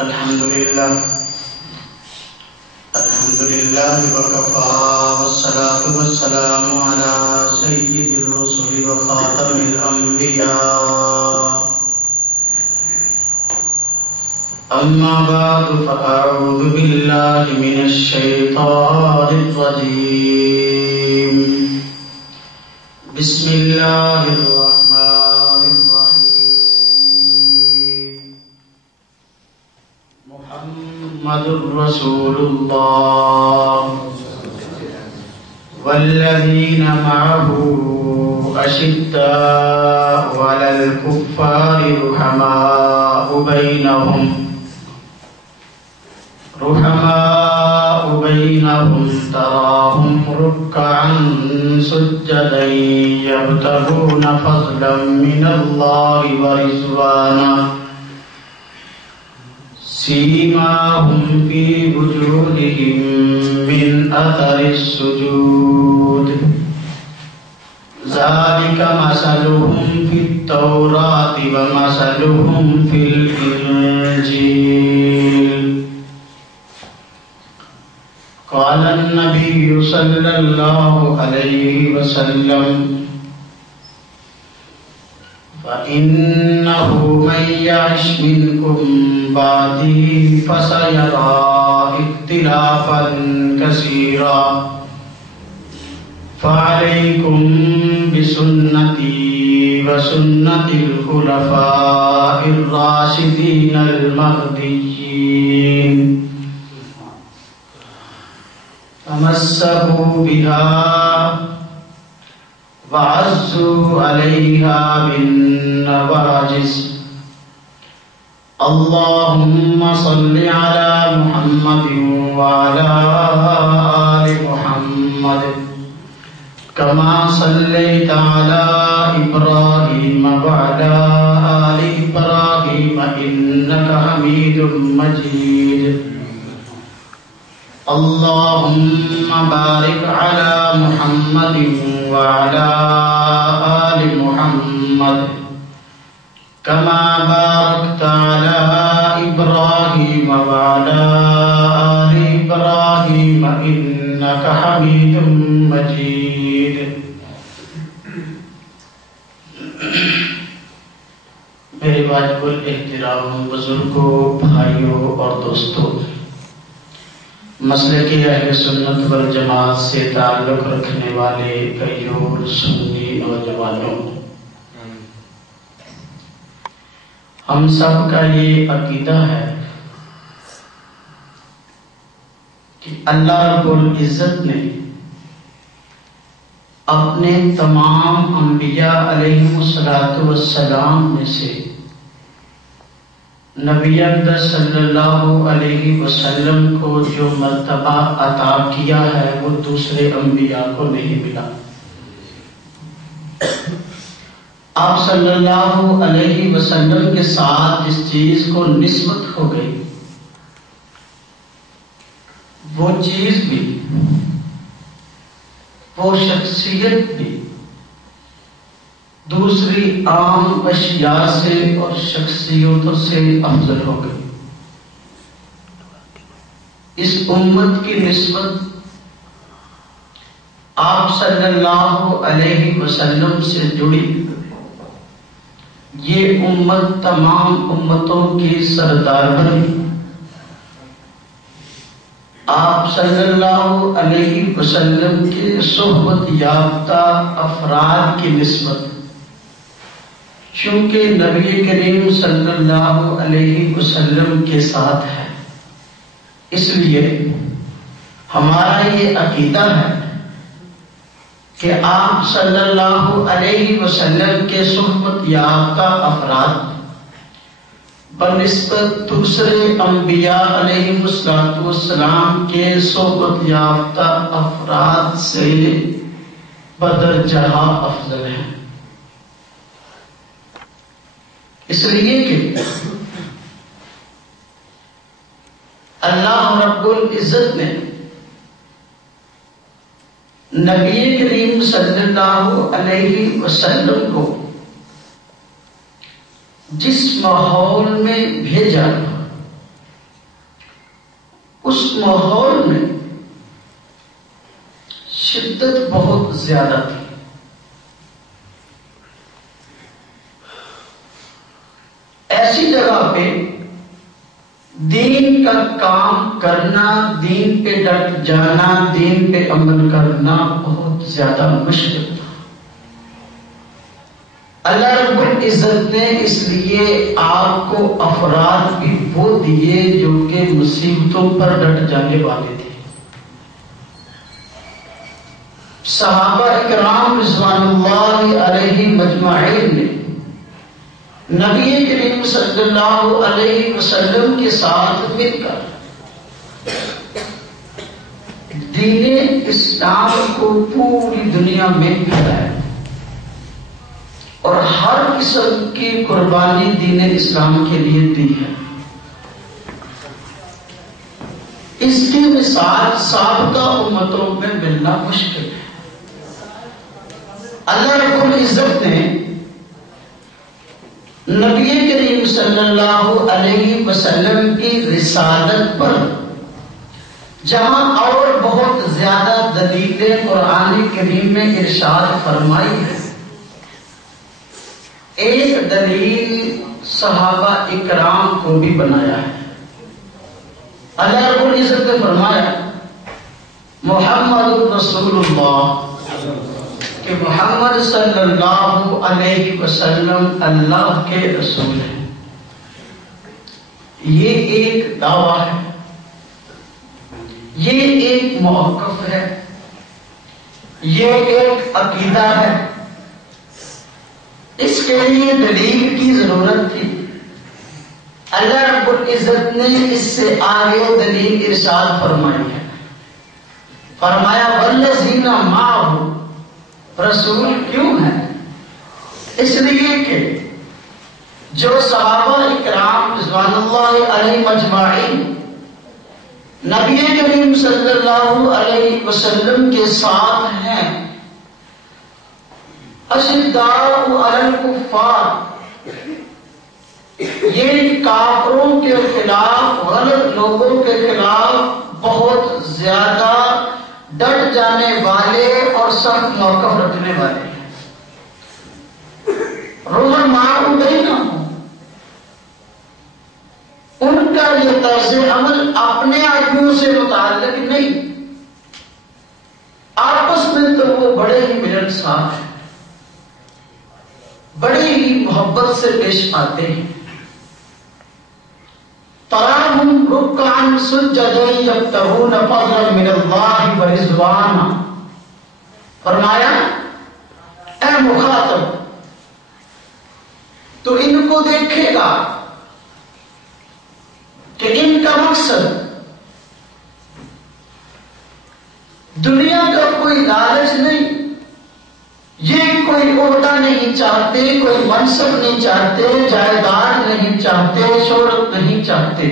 الحمد لله وكفى والصلاة والسلام على سيد الرسل وخاتم الأنبياء أما بعد فأعوذ بالله من الشيطان الرجيم بسم الله الرحمن الرحيم محمد رسول الله والذين معه أشداء على الكفار رحماء بينهم تراهم ركعا سجدا يبتغون فضلا من الله ورضوانا سيماهم في وجوههم من أثر السجود ذلك مثلهم في التوراة ومثلهم في الإنجيل قال النبي صلى الله عليه وسلم فإنه من يعش منكم بعدي فسيرى اختلافا كثيرا فعليكم بسنتي وسنة الخلفاء الراشدين المهديين تمسكوا بها وعزوا عليها بالنواجذ اللهم صل على محمد وعلى آل محمد كما صليت على إبراهيم وعلى آل إبراهيم إنك حميد مجيد اللهم بارك على محمد وعلى آل محمد كما باركت على إبراهيم وعلى آل إبراهيم إنك حميد مجيد میرے واجب الاحترام بزرگوں، بھائیوں اور دوستوں، مسلک اہل سنت والجماعت سے تعلق رکھنے والے غیور سنی نوجوانوں، ہم سب کا یہ عقیدہ ہے کہ اللہ رب العزت نے اپنے تمام انبیاء علیہم السلام میں سے نبی اکرم صلی اللہ علیہ وسلم کو جو مرتبہ عطا کیا ہے وہ دوسرے انبیاء کو نہیں ملا۔ آپ صلی اللہ علیہ وسلم کے ساتھ جس چیز کو نسبت ہو گئی وہ چیز بھی، وہ شخصیت بھی دوسری عام اشیاء سے اور شخصیتوں سے افضل ہو گئی۔ اس امت کی نسبت آپ صلی اللہ علیہ وسلم سے جڑی، یہ امت تمام امتوں کی سردار بنی۔ آپ صلی اللہ علیہ وسلم کے صحبت یافتہ افراد کی نسبت چونکہ نبی کریم صلی اللہ علیہ وسلم کے ساتھ ہے، اس لیے ہمارا یہ عقیدہ ہے کہ آپ صلی اللہ علیہ وسلم کے صحبت یافتہ افراد بنسبت دوسرے انبیاء علیہ السلام کے صحبت یافتہ افراد سے بدرجہ افضل ہیں، اس لیے کہ اللہ رب العزت نے نبی کریم صلی اللہ علیہ وسلم کو جس ماحول میں بھیجا اس ماحول میں شدت بہت زیادہ تھی. ایسی جگہ پہ دین کا کام کرنا، دین پہ ڈٹ جانا، دین پہ عمل کرنا بہت زیادہ مشکل تھا. اللہ رب العزت نے اس لیے آپ کو افراد بھی وہ دیے جو کہ مصیبتوں پر ڈٹ جانے والے تھے. صحابہ اکرام رضوان اللہ علیہ مجمعین نے نبی کریم صلی اللہ علیہ وسلم کے ساتھ مل کر دین اسلام کو پوری دنیا میں پھیلایا اور ہر قسم کی قربانی دین اسلام کے لیے دی ہے. اس کی مثال سابقہ امتوں میں ملنا مشکل ہے. اللہ رب العزت نے نبی کریم صلی اللہ علیہ وسلم کی رسالت پر جہاں اور بہت زیادہ دلیلیں قرآن کریم میں ارشاد فرمائی ہے، ایک دلیل صحابہ اکرام کو بھی بنایا ہے. اللہ رب العزت نے فرمایا محمد رسول اللہ کہ محمد صلی اللہ علیہ وسلم اللہ کے رسول ہیں. یہ ایک دعویٰ ہے، یہ ایک موقف ہے، یہ ایک عقیدہ ہے. اس کے لیے دلیل کی ضرورت تھی. اللہ رب العزت نے اس سے آگے دلیل ارشاد فرمائی ہے. فرمایا والذین معہ، رسول کیوں ہے؟ اس لیے کہ جو صحابہ اکرام رضوان اللہ علیہ مجمعین نبی کریم صلی اللہ علیہ وسلم کے ساتھ ہیں، اشداء علی الکفار، یہ کافروں کے خلاف، غلط لوگوں کے خلاف بہت زیادہ ڈٹ جانے والے اور سخت موقف رکھنے والے ہیں. رحماء بینہم، ان کا یہ طرز عمل اپنے آدمیوں سے متعلق نہیں، آپس میں تو وہ بڑے ہی ملنسار ہیں، بڑی ہی محبت سے پیش آتے ہیں. تراہم رکعا سجدا یبتغون فضلا من اللہ ورضوانا. فرمایا اے مخاطب تو ان کو دیکھے گا کہ ان کا مقصد دنیا کا کوئی لالچ نہیں، یہ کوئی عہدہ نہیں چاہتے، کوئی منصب نہیں چاہتے، جائیداد نہیں چاہتے، شہرت نہیں چاہتے.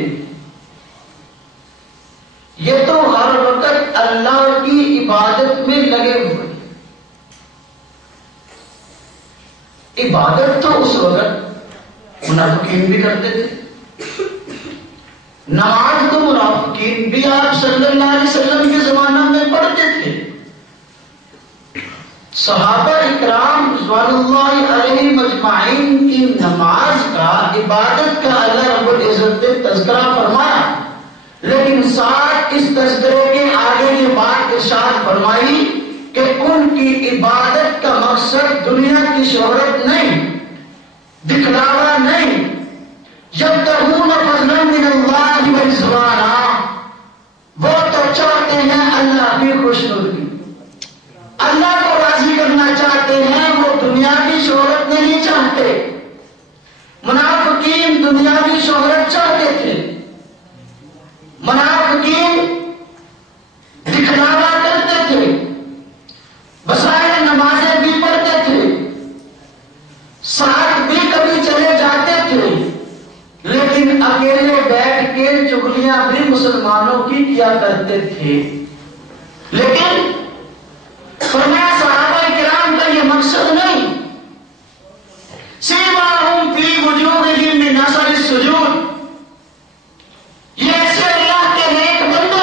یہ تو ہر وقت اللہ کی عبادت میں لگے ہوئے. عبادت تو اس وقت منافقین بھی کرتے تھے، نماز تو منافقین بھی آپ صلی اللہ علیہ وسلم کے زمانہ میں پڑھتے تھے. صحابہ اکرام رضوان اللہ علیہ مجمعین کی نماز کا، عبادت کا اللہ رب العزت نے تذکرہ فرمایا، لیکن ساتھ اس تذکرے کے آگے یہ بات ارشاد فرمائی کہ ان کی عبادت کا مقصد دنیا کی شہرت نہیں، دکھلاوا نہیں. یبتغون فضلا من اللہ ورضوانا، وہ تو چاہتے ہیں اللہ کی خوشنودی، اللہ کو راضی کرنا چاہتے ہیں، وہ دنیا کی شہرت نہیں چاہتے. منافقین دنیا کی شہرت چاہتے تھے، منافقین دکھلاوا کرتے تھے، بظاہر نمازیں بھی پڑھتے تھے، ساتھ بھی کبھی چلے جاتے تھے، لیکن اکیلے بیٹھ کے چغلیاں بھی مسلمانوں کی کیا کرتے تھے. لیکن فرمایا صحابہ کرام کا یہ مقصد نہیں. سیماہم فی وجوہہم من اثر السجود، یہ ایسے اللہ کے نیک بندے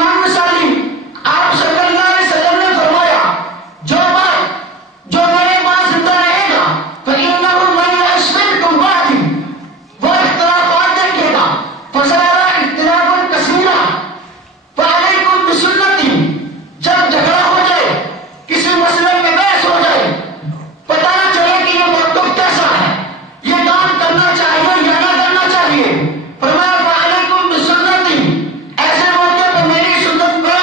امام نسائی آپ صلی اللہ علیہ وسلم نے فرمایا جو میرے بعد زندہ رہے گا فإنه من يعش منكم بعدي وہ اختلافات دیکھے گا فسيرى اختلافا كثيرا فعليكم بسنتي جب جھگڑا ہو جائے کسی مسئلے میں بحث ہو جائے پتہ نہ چلے کہ یہ موقف کیسا ہے یہ کام کرنا چاہیے یا نہ کرنا چاہیے فرمایا فعليكم بسنتي ایسے موقع پر میری سنت پر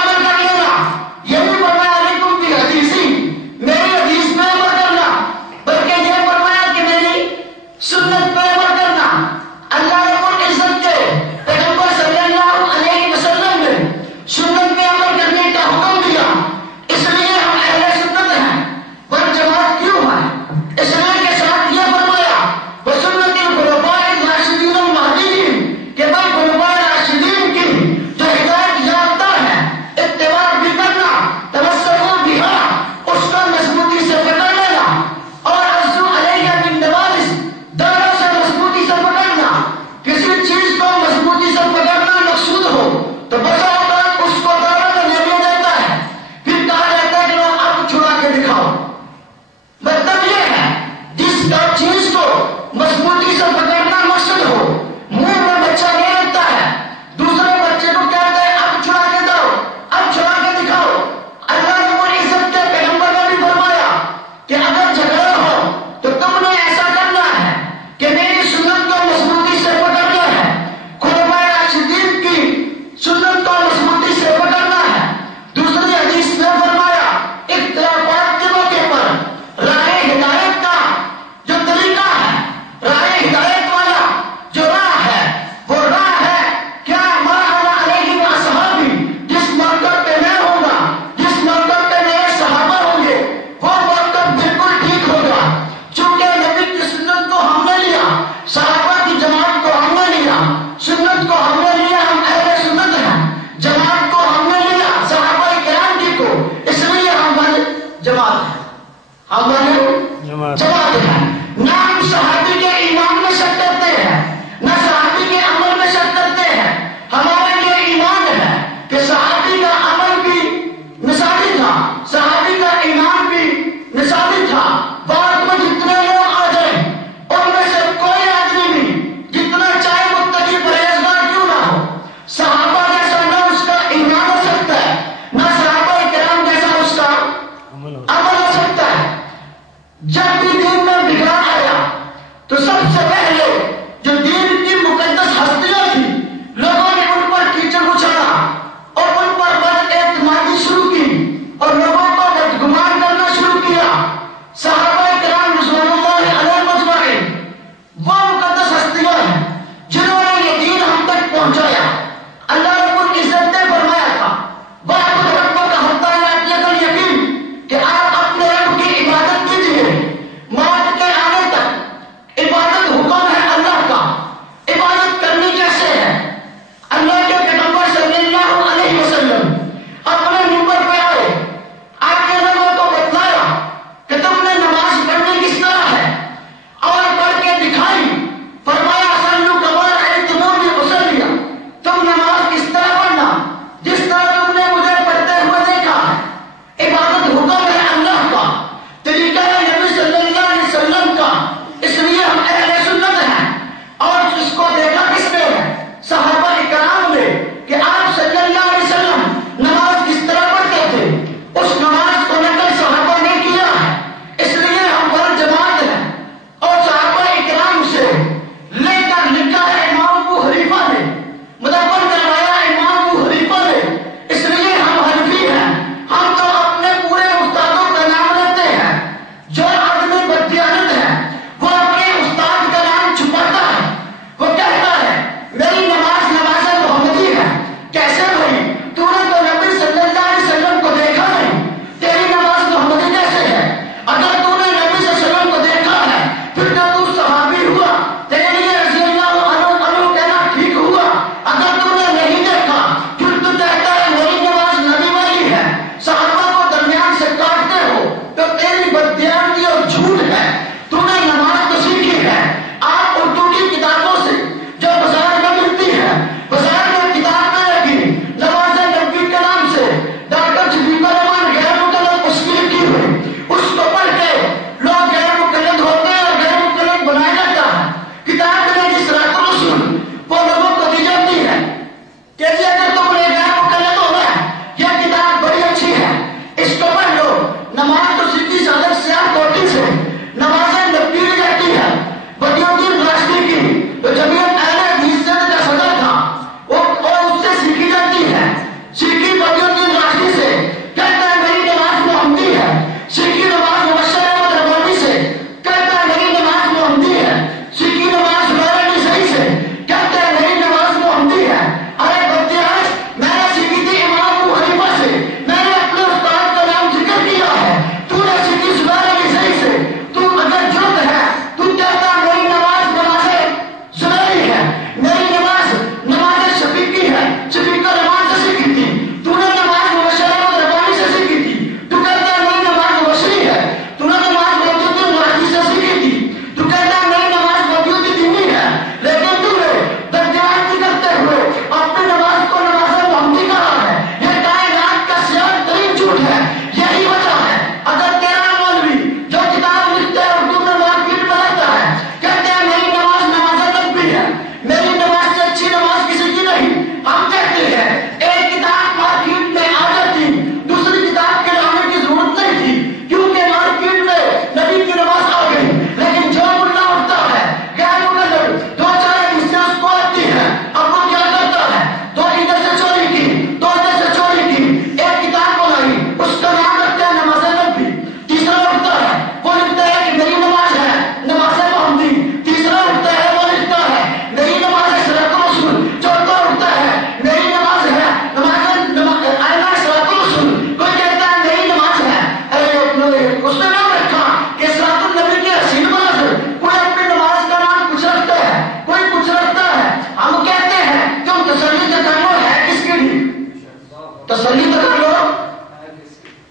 ذکر تو کر لو.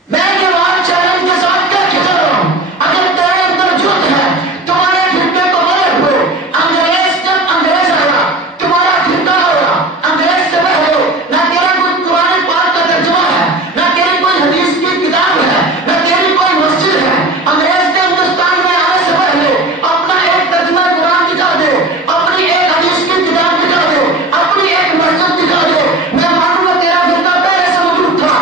میں یہ بات چیلنج کے ساتھ کہہ کے چل رہا ہوں، اگر تیرے اندر جرت ہے تمہارے ڈھنڈے کو مرے ہوئے انگریز جب انگریز آیا تمہارا ڈھنڈا ہوگا انگریز سے بہرے ہو، نہ تیرا کوئی قرآن پاک کا ترجمہ ہے، نہ تیری کوئی حدیث کی کتاب ہے، نہ تیری کوئی مسجد ہے. انگریز نے ہندوستان میں آنے سے پہلے اپنا ایک ترجمہ قرآن دکھا دے، اپنی ایک حدیث کی کتاب دکھا دے، اپنی ایک مسجد دکھا دے. میں مانوں گا تیرا ڈھنڈا پہلے سے موجود تھا،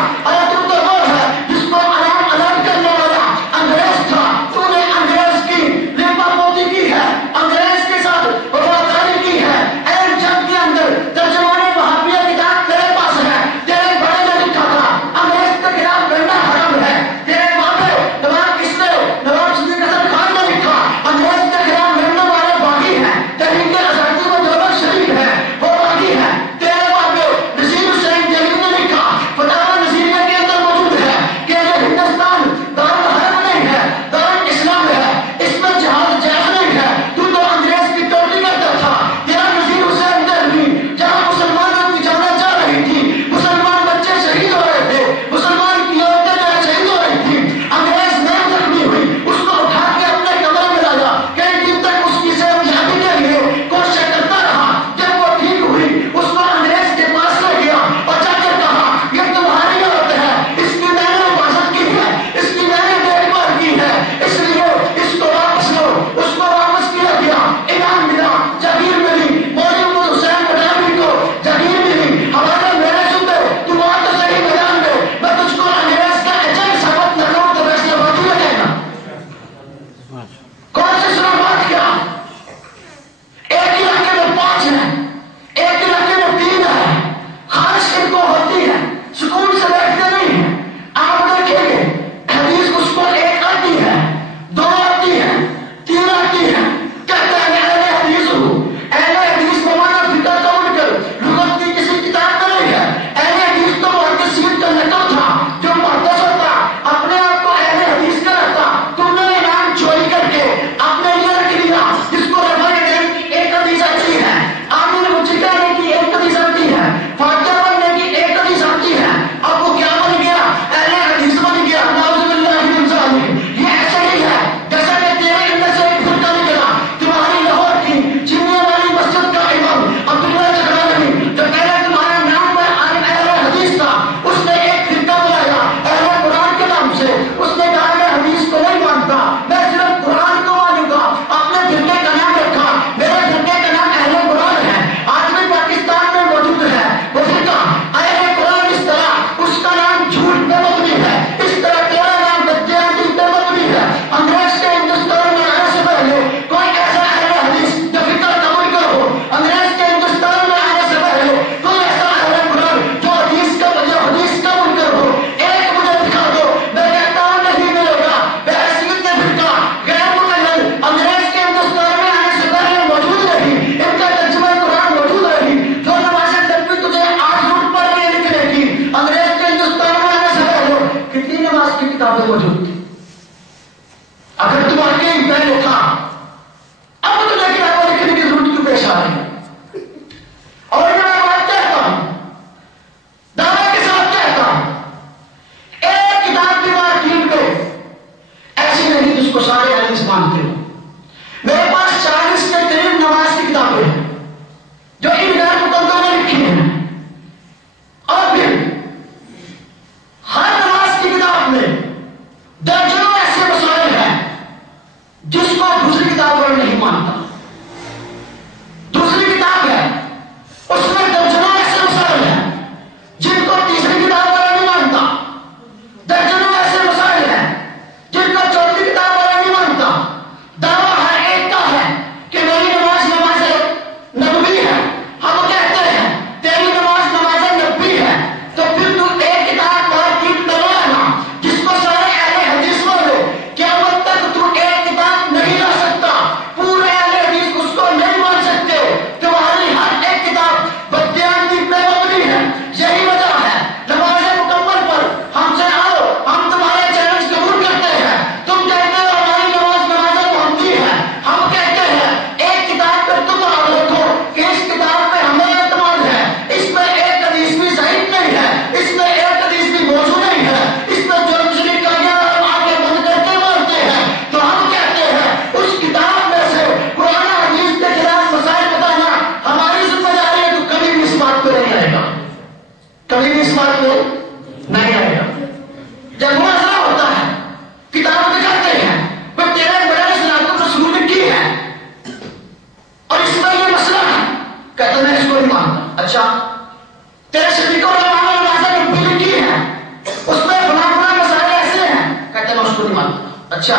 اچھا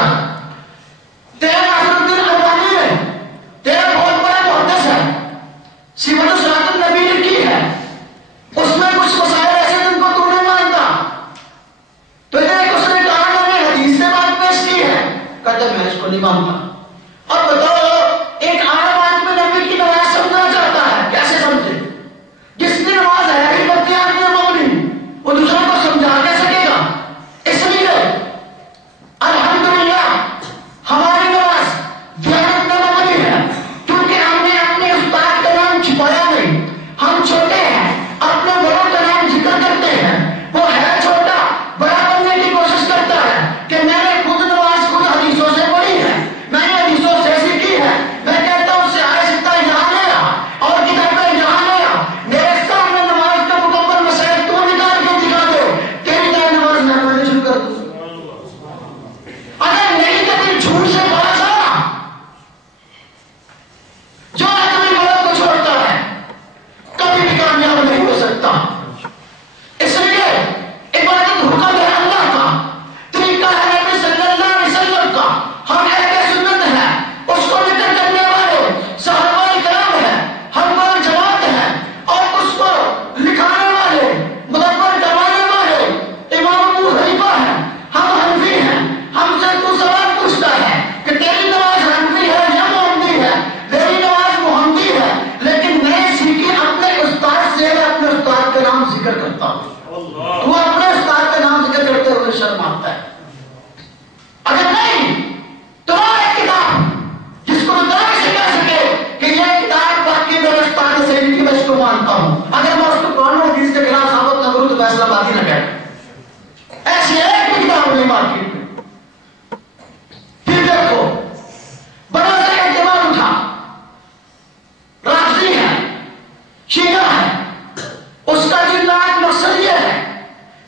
تیرے ناصرالدین البانی نے تیرا بہت بڑا محدث ہے، صفت صراط النبی لکھی ہے، اس میں کچھ مسائل ایسے جن کو تو نہیں مانتا، تو ایک اس نے کہا میں نے حدیث سے بات پیش کی ہے، کہتے میں اس کو نہیں مانتا۔ اب بتاؤ ایک عام آدمی نبی کی نماز سمجھنا چاہتا ہے، کیسے سمجھے؟ جس کی نماز ہے ہی بتی آدمی مولوی، وہ دوسروں کو سمجھا کیسے سکے گا؟ اس لیے الحمدللہ ہماری نماز دیانت میں مبنی ہے، کیونکہ ہم نے اپنے استاد کا نام چھپایا نہیں، ہم چھوٹے ہیں اپنے بڑوں کا نام ذکر کرتے ہیں، وہ ہے چھوٹا بڑا بننے کی کوشش کرتا ہے کہ میں نے خود نماز خود حدیثوں سے پڑھی ہے، میں نے حدیثوں سے سیکھی ہے، میں کہتا ہوں سے آئے ستا یہاں لے آ اور کتابیں یہاں لے آ، میرے سامنے نماز کا مکمل مسائل تو نکال کے دکھا دو، تیری طرح نماز میں پڑھنے شروع کر دوں۔ اگر نہیں تو پھر جھوٹ سے بڑا سارا جو آدمی غلط کو چھوڑتا ہے کبھی بھی کامیاب نہیں ہو سکتا۔ اس لیے عبادت حکم ہے اللہ کا، طریقہ ہے نبی صلی اللہ علیہ وسلم کا، ہم اہل سنت ہیں، اس کو ذکر کرنے والے صحابہ کرام ہیں، ہم پر جماعت ہیں، اور اس کو لکھانے والے مدبر کروانے والے امام ابو حنیفہ ہیں، ہم حنفی ہیں، ہم سے تو سوال پوچھتا ہے کہ تیری نماز حنفی ہے یا محمدی ہے؟ میری نماز محمدی ہے، لیکن میں سیکھی اپنے استاد سے، اپنے استاد کا نام ذکر کرتا ہوں، تو اپنے استاد کا نام ذکر کرتے ہوئے شرم آتا ہے۔ اگر نہیں تو ایک کتاب جس کو دعوے سے کہہ سکے کہ یہ کتاب باقی میرے استاد سے کی میں اس کو مانتا ہوں، اگر میں اس کو قرآن و حدیث کے خلاف ثابت نہ کروں تو فیصلہ بازی نہ کرے، ایسی ایک بھی کتاب نہیں مارکیٹ میں۔ پھر دیکھو بڑا سا اعتبار اٹھا، رافضی ہے، شیعہ ہے، اس کا جنات مقصد یہ ہے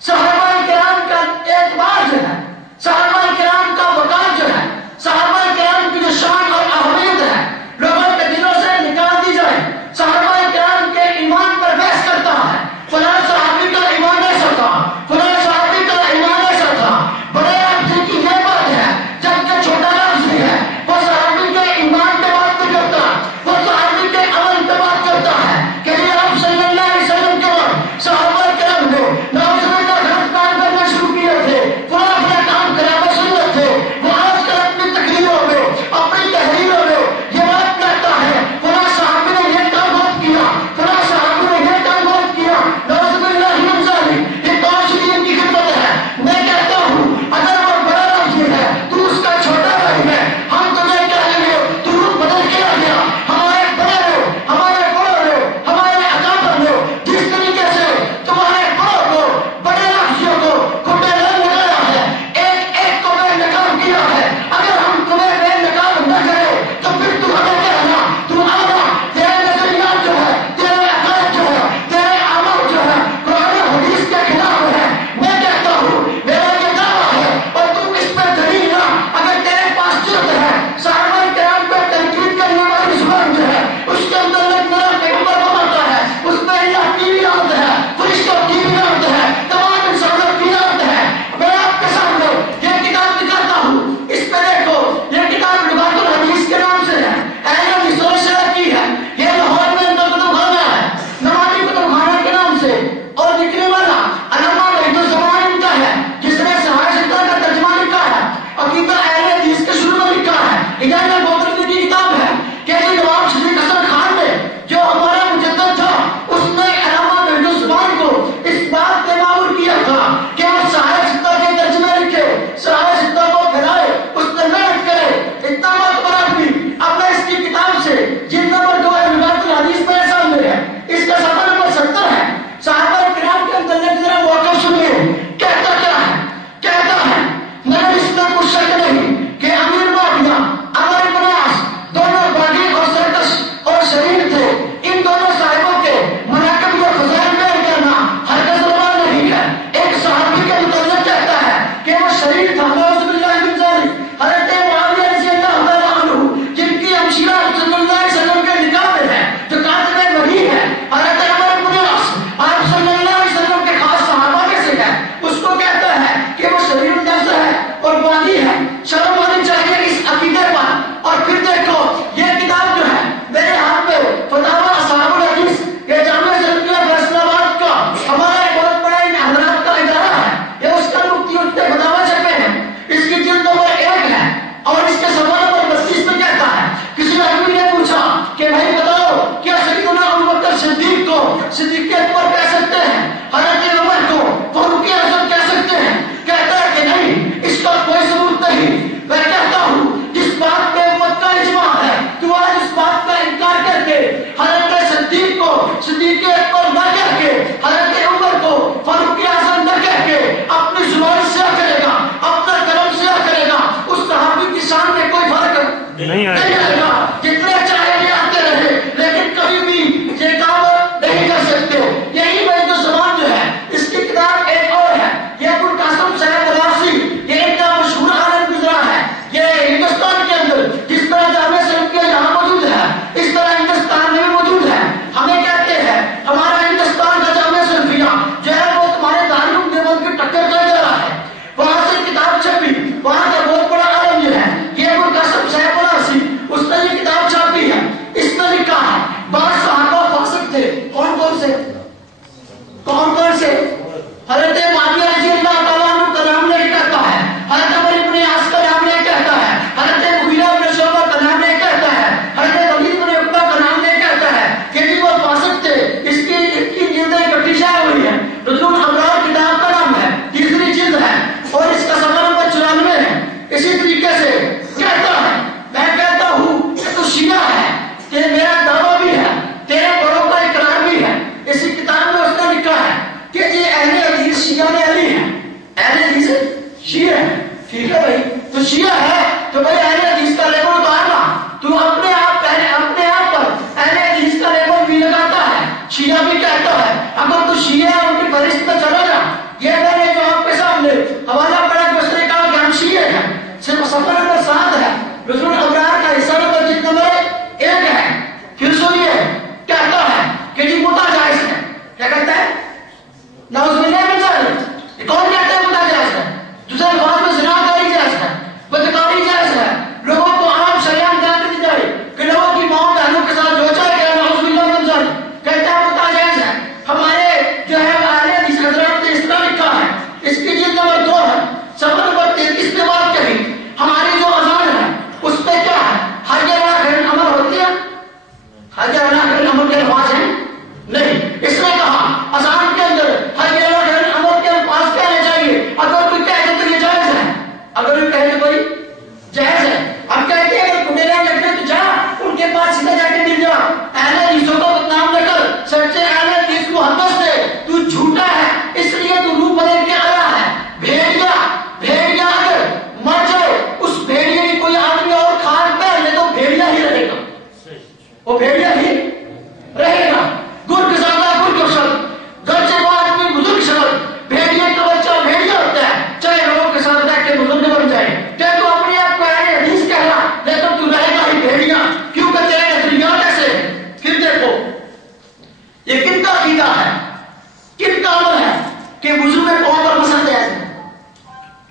صحابہ کرام کا اعتبار جو ہے، صحابہ کرام کا وقار جو ہے، صحابہ کرام کی جو شان اور اہمیت ہے لوگوں کے دلوں سے نکال دی جائے۔ صحابہ کرام کے ایمان پر بحث کرتا ہے، فلاں صحابی کا ایمان ایسا تھا، فلاں صحابی کا ایمان ایسا تھا، بڑے لفظ کی یہ بات ہے جبکہ چھوٹا لفظ بھی ہے، وہ صحابی کے ایمان پہ بات نہیں کرتا، وہ صحابی کے عمل پہ بات کرتا ہے کہ یہ آپ صلی اللہ علیہ وسلم کے بعد صحابہ کرام نے نوزمے کا غلط کام کرنا شروع کیے تھے، فلاں فلاں کام خلاف سنت تھے، وہ آج کل اپنی تقریروں میں اپنی تحریروں میں یہ بات کہتا ہے فلاں صحابی نے یہ کام بہت کیا، فلاں صحابی نے یہ کام بہت کیا، نوزم اللہ من ذالک، یہ کون سی دین کی خدمت ہے؟ میں کہتا ہوں اگر وہ بڑا لفظ ہے تو اس کا چھوٹا بھائی ہے، ہم تمہیں کہیں گے تو روح بدل کے آ گیا، ہمارے بڑے لوگ، ہمارے بڑوں لوگ، ہمارے اکابر لوگ جس طریقے سے تمہارے بڑوں کو بڑے لفظوں کو کھٹے لگ لگایا ہے، ایک ایک کو بے نقاب کیا ہے، اگر ہم تمہیں بے نقاب نہ کرے تو پھر تم ہمیں کہنا تم آنا، تیرے نظریات جو ہے، تیرے عقائد جو ہے، تیرے عمل جو ہے قرآن و حدیث کے خلاف ہے۔ میں کہتا ہوں میرا یہ دعویٰ ہے اور تم اس پہ دلیل نہ، اگر تیرے پاس جرت ہے صحابہ کرام پہ تنقید کرنے والی زبان جو ہے اس کے اندر ایک نرم پیغمبر بناتا ہے، اس میں اللہ کی بھی رحمت ہے، فرشتوں کی بھی رحمت ہے، تمام انسانوں کی رحمت ہے۔ میں آپ کے سامنے یہ کتاب دکھاتا ہوں، اس پہ دیکھو، یہ کتاب لغات الحدیث کے نام سے ہے، اہل حدیثوں نے شرح کی ہے، یہ لاہور میں اندر کتب خانہ ہے، نمانی کتب خانہ کے نام سے، اور لکھنے والا علامہ وحید الزمان ان کا ہے جس نے صحاح ستہ کا ترجمہ لکھا ہے، عقیدہ اہل حدیث کے شروع میں لکھا ہے، ہدایت گوترکی کی کتاب ہے کہ نواب صدیق حسن خان نے جو ہمارا مجدد تھا اس نے علامہ وحید الزمان کو اس بات پہ معمور کیا تھا کہ وہ صحاح ستہ کے ترجمے لکھے، صحاح ستہ کو پھیلائے، اس نے محنت کرے، اتنا بات بنا بھی اب میں اس کی کتاب سے جلد نمبر 2 ہے لغات الحدیث میرے سامنے ہے، اس کا صفحہ نمبر 70 ہے، صحابہ کرام کے اندر ذرا موقف سنیے، کہتا کیا ہے؟ کہتا ہے مگر اس میں کچھ شک نہیں کہ امیر معاویہ، عمر بن عاص دونوں باغی اور سرکش اور شریر تھے، ان دونوں صاحبوں کے مناقب اور فضائل بیان کرنا ہرگز روا نہیں ہے۔ ایک صحابی کے متعلق کہتا ہے کہ وہ شریر تھا، نعوذ باللہ من ذالک، حضرت معاویہ رضی اللہ تعالیٰ عنہ جن کی ہمشیرہ صلی اللہ علیہ وسلم کے نکاح میں ہے، جو کاتب وحی ہے، حضرت عمر بن عاص آپ صلی اللہ علیہ وسلم کے خاص صحابہ میں سے ہے، اس کو کہتا ہے کہ وہ شریر النفس ہے اور باغی ہے،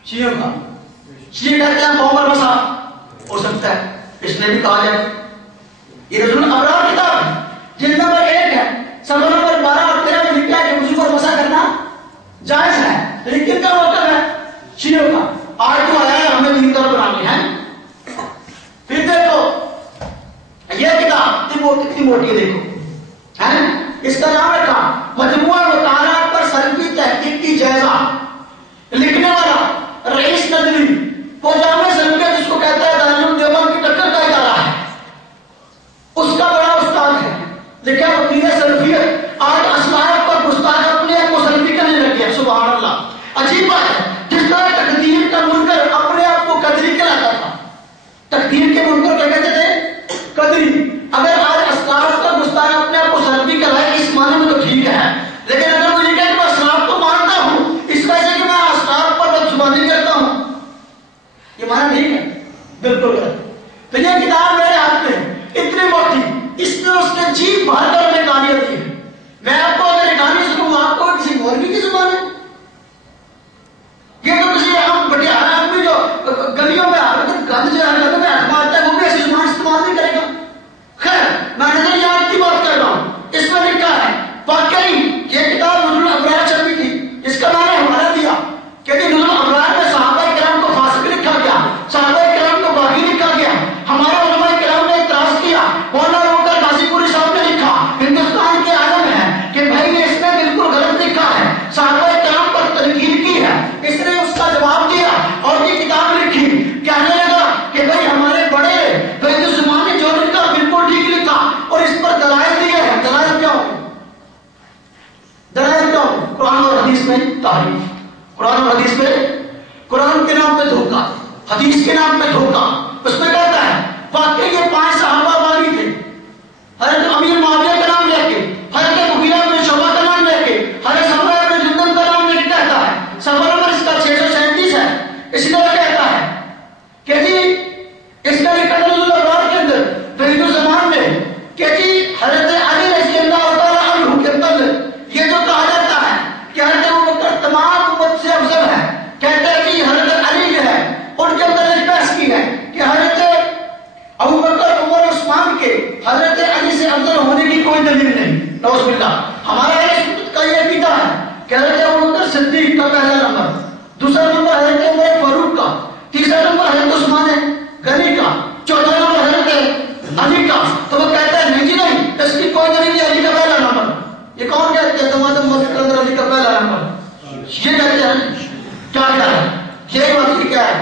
شیعوں کا. شیعہ کہتے ہیں قوم پر بسا ہو سکتا ہے, اس نے بھی کہا جائے. یہ رسول الابرار کتاب ہے, جلد نمبر 1 ہے, صفحہ نمبر 12 اور 13 میں لکھا ہے کہ مسلم پر بسا کرنا جائز ہے. لیکن کیا مطلب ہے؟ شیعوں کا. آج تو آیا ہے ہمیں دین طرف بنانی ہے. پھر دیکھو یہ کتاب کتنی موٹی ہے, دیکھو ہے, اس کا نام رکھا مجموعہ مطالعات پر سلفی تحقیق کی جائزہ. لکھنے والا رئیس ندوی, وہ جامع سلفیت جس کو کہتا ہے دارالعلوم دیوبند کی ٹکر کا ادارہ ہے, اس کا بڑا استاد ہے. لکھا وکیل سلفیت. آج اسلاف پر گستاخ اپنے آپ کو سلفی کرنے لگے. سبحان اللہ, عجیب بات ہے. جس طرح تقدیر کا منکر اپنے آپ کو قدری کہلاتا تھا, تقدیر کے منکر کیا کہتے تھے؟ قدری. اگر آج اسلاف کا گستاخ اپنے آپ کو سلفی کرائے اس معنی میں تو ٹھیک ہے, لیکن اگر مجھے کہے کہ میں اسلاف کو مانتا ہوں اس وجہ سے کہ میں اسلاف پر بدزبانی کرتا ہوں, یہ معنی ٹھیک ہے؟ بالکل غلط. تو یہ کتاب میرے ہاتھ میں اتنی موٹی, اس میں اس نے جی بھر کر ہمیں گالیاں دی ہے. میں آپ کو اگر گالی سنوں آپ کو کسی مولوی کی زبان ہے؟ یہ تو کسی عام بٹیارا آدمی جو گلیوں میں گند جو ہے گند میں ہاتھ مارتا ہے وہ بھی ایسی زبان استعمال نہیں کرے گا. خیر, میں نظریات کی بات کر رہا ہوں. اس میں لکھا ہے واقعی یہ کتاب نزول الابرار چھپی تھی, اس کا میں نے حوالہ دیا کہ نزول الابرار میں صحابہ کرام کو فاسق لکھا گیا, صحابہ کرام کو باغی لکھا گیا. ہمارے علماء کرام نے اعتراض کیا, مولانا روکر غازی پوری صاحب نے لکھا ہندوستان کے عالم ہے کہ بھائی اس نے بالکل غلط لکھا ہے, صحابہ کرام پر تنقید کی ہے. اس نے اس کا جواب دیا اور یہ کتاب لکھی. کہنے لگا کہ بھائی ہمارے بڑے ہندوستان نے جو لکھا بالکل ٹھیک لکھا اور اس پر دلائل دیے ہیں. دلائل کیا ہوں؟ دلائل کیا ہوں؟ قرآن اور حدیث میں تحریف, قرآن اور حدیث میں, قرآن کے نام پہ دھوکہ, حدیث کے نام پہ دھوکہ. اس میں کہتا ہے واقعی یہ 5 صحابہ باغی تھے, حضرت امیر معاویہ کا نام لے کے, حضرت مغیرہ بن شعبہ کا نام لے کے, حضرت سمرہ بن جندب کا نام لے کے کہتا ہے. سفر نمبر اس کا 637 ہے. اسی طرح کہتا ہے کہ جی اس کا لکھا نزول الابرار کے اندر فرید الزمان میں کہ جی حضرت علی رضی اللہ تعالیٰ عنہ کے اندر یہ جو کہا جاتا ہے کہ حضرت ابوبکر تمام امت سے افضل ہے, کہتا ہے کہ حضرت علی جو ہے ان کے اندر ایک بحث کی ہے کہ حضرت ابوبکر عمر عثمان کے حضرت علی سے افضل ہونے کی کوئی دلیل نہیں. نعوذ باللہ. ہمارا اہل سنت کا یہ عقیدہ ہے کہ حضرت ابوبکر صدیق کا پہلا نمبر, دوسرا نمبر حضرت عمر فاروق کا, تیسرا نمبر حضرت عثمان غنی کا, چوتھا نمبر حضرت علی کا. تو وہ کہتا ہے نہیں جی نہیں, اس کی کوئی دلیل نہیں, علی کا پہلا نمبر. یہ کون کہتے ہیں؟ تمام مسجد کے اندر علی کا پہلا نمبر, یہ کہتے ہیں. کیا کہتا ہے؟ یہ بات کیا ہے؟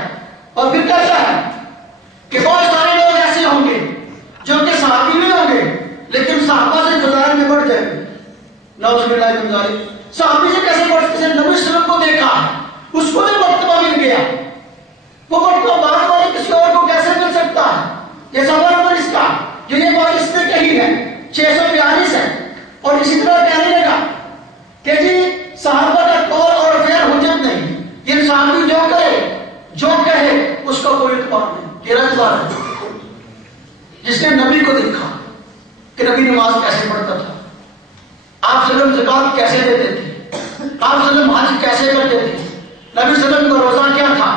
اور پھر کہتا ہے کہ بہت سارے لوگ ایسے ہوں گے جو کہ صحابی نہیں ہوں گے لیکن صحابہ سے جدائی میں بڑھ جائیں گے. نعوذ باللہ من ذالک. صحابی سے کیسے بڑھ سکتے ہیں؟ نبی صلی اللہ علیہ وسلم کو دیکھا ہے, اس کو بھی مرتبہ مل گیا, وہ مرتبہ بعد والے کسی اور کو کیسے مل سکتا ہے؟ یہ سوال نمبر اس کا جو یہ بات اس نے کہی ہے 642 ہے. اور اسی طرح کہنے لگا کہ جی صحابہ کا قول اور فعل حجت نہیں, یہ صحابی جو کرے جو کہے اس کا کوئی اعتبار نہیں. 13 اعتبار ہے. جس نے نبی کو دیکھا کہ نبی نماز کیسے پڑھتا تھا, آپ صلی اللہ علیہ وسلم زکات کیسے دیتے تھے, آپ صلی اللہ علیہ وسلم حج کیسے کرتے تھے, نبی صلی اللہ علیہ وسلم کا روزہ کیا تھا,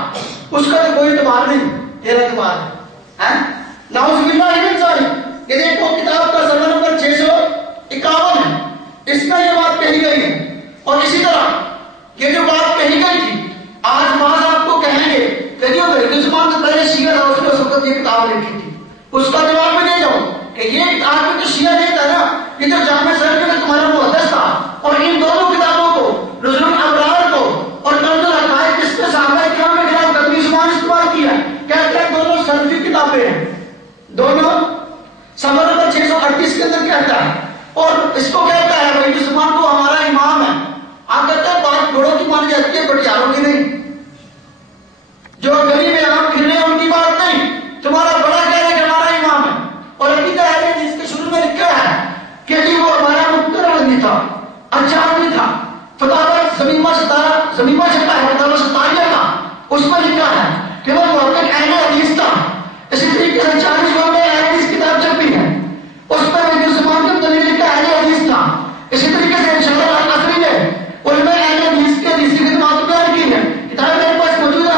اس کا تو کوئی اعتبار نہیں. 13 اعتبار ہے. نعوذ باللہ من ذالک. یہ دیکھو کتاب کا صفحہ نمبر 651 ہے, اس میں یہ بات کہی گئی ہے. اور اسی طرح یہ جو بات کہی گئی تھی آج بعض آپ کو کہیں گے کہ جو ہندوستان سے پہلے شیعہ تھا اس نے اس وقت یہ کتاب لکھی تھی, اس کا جواب میں دے جاؤں کہ یہ کتاب میں جو شیعہ نہیں تھا نا, یہ جو جامع سلفی میں تمہارا محدث تھا, اور ان دونوں کتابوں کو نزول الابرار کو اور کنز الحقائق جس میں صحابہ کرام کے خلاف قدمی زبان استعمال کیا, کہتے ہیں دونوں سلفی کتابیں ہیں. دونوں صفحہ نمبر 638 کے اندر کہتا ہے, اور اس کو کہتا ہے بھائی مسلمان کو ہمارا امام ہے. آپ کہتے ہیں بات بڑوں کی مانی جاتی ہے بٹیاروں کی نہیں, جو گلی میں عام پھرنے ان کی بات نہیں, تمہارا بڑا کہہ رہے کہ ہمارا امام ہے. اور عقیدہ ہے جس کے شروع میں لکھا ہے کہ جی وہ ہمارا مختار آدمی تھا, اچھا آدمی تھا. فتاوی زمیمہ چھپا ہے فتاوی ستاریہ کا, اس میں لکھا ہے کہ وہ محقق اہل حدیث تھا. اسی طریقے سے 40 لوگوں میں اہل حدیث کتاب چھپی ہے, اس پر ہندوستان کے دلیل لکھا اہل حدیث تھا. اسی طریقے سے انشاءاللہ القصری نے علماء اہل حدیث کے حدیث کی خدمات بیان کی ہے. کتاب میرے پاس موجود ہے,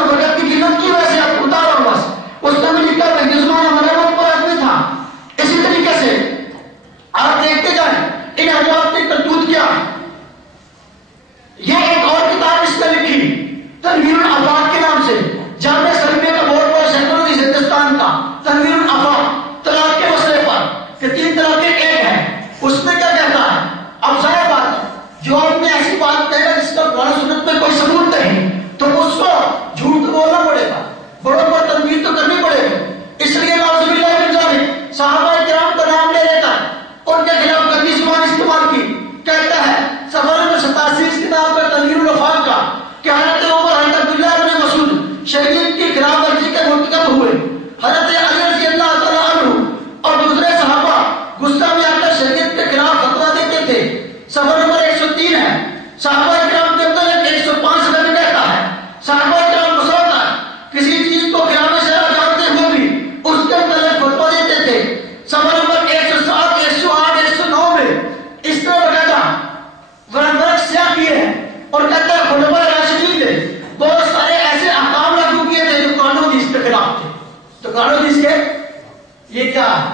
یہ کیا ہے؟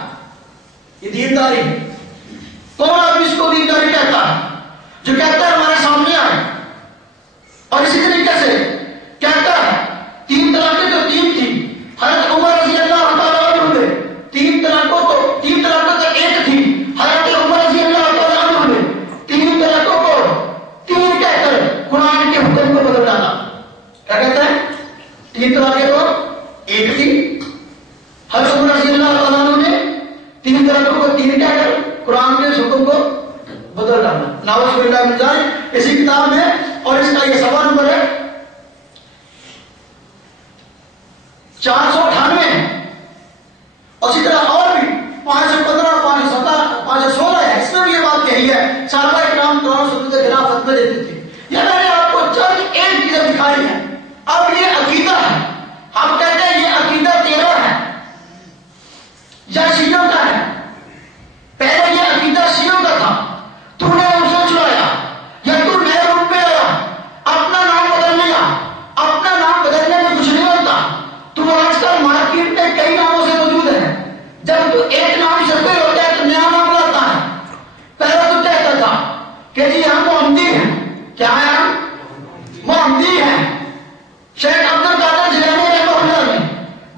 یہ دینداری ہے۔ کون آدمی اس کو دینداری کہتا ہے؟ جو کہتا ہے ہمارے سامنے آئے، اور اسی طریقے سے کہتا ہے 3 طلاقیں تو 3 تھی، حضرت عمر رضی اللہ تعالیٰ عنہ نے 3 طلاقوں تو 1 تھی، حضرت عمر رضی اللہ تعالیٰ عنہ نے 3 طلاقوں کو 3 کہہ کر قرآن کے حکم کو بدل ڈالا۔ کیا کہتا ہے؟ 3 طلاقیں تو 1 تھی، حضرت عمر رضی اللہ تعالیٰ عنہ نے 3 طلاقوں کو 3 کہہ کر قرآن کے حکم کو بدل ڈالنا۔ ناؤذ باللہ من ذالک اسی کتاب میں، اور اس کا یہ صفحہ نمبر ہے 498 ہے، اور اسی طرح اور بھی 515 517 516 ہے، اس میں بھی یہ بات کہی ہے صحابہ کرام قرآن سنت کے خلاف فتوے دیتے تھے۔ یہ میں نے آپ کو چند ایک چیزیں دکھائی ہیں۔ اب یہ عقیدہ ہے، ہم کہتے ہیں یہ عقیدہ تیرا ہے یا شیعوں کا ہے؟ پہلے یہ عقیدہ شیعوں کا تھا، تو نے اسے چھڑایا یا تو نئے روپ میں آیا، اپنا نام بدل لیا۔ اپنا نام بدلنے میں کچھ نہیں ہوتا، تو آج کل مارکیٹ میں کئی ناموں سے موجود ہے، جب تو ایک نام سے کوئی ہوتا ہے تو نیا نام لاتا ہے۔ پہلے تو کہتا تھا کہ جی ہم محمدی ہیں۔ کیا ہے؟ ہم محمدی ہیں۔ شیخ عبد القادر جیلانی رحمہ اللہ نے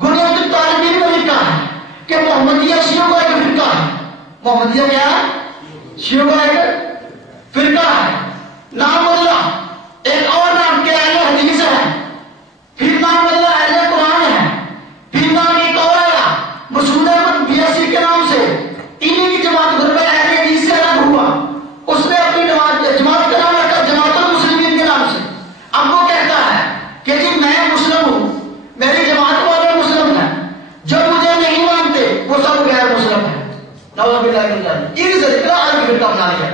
غنیمت الطالبین میں لکھا ہے کہ محمدیہ شیعوں کا ایک فرقہ ہے۔ محمدیہ کیا ہے؟ شیعوں کا ایک فرقہ ہے۔ نام بدلا، ایک اور نام کہ اہل حدیث ہے، پھر نام بدلا اہل قرآن ہے، پھر نام ایک اور آیا مسعود احمد بیاسی کے نام سے، انہی کی جماعت گھر میں اہل حدیث سے الگ ہوا، اس نے اپنی جماعت کا نام رکھا جماعت المسلمین کے نام سے۔ اب وہ کہتا ہے کہ جی میں مسلم ہوں، میری جماعت والے مسلم ہیں، جو مجھے نہیں مانتے وہ سب غیر مسلم ہیں۔ نعوذ باللہ من ذالک، ان سے اتنا الگ فرقہ بنا لیا۔